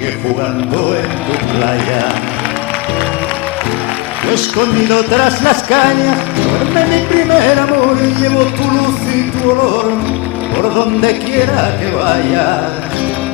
sigue jugando en tu playa. Yo escondido tras las cañas, duerme mi primer amor y llevo tu luz y tu olor por donde quiera que vaya.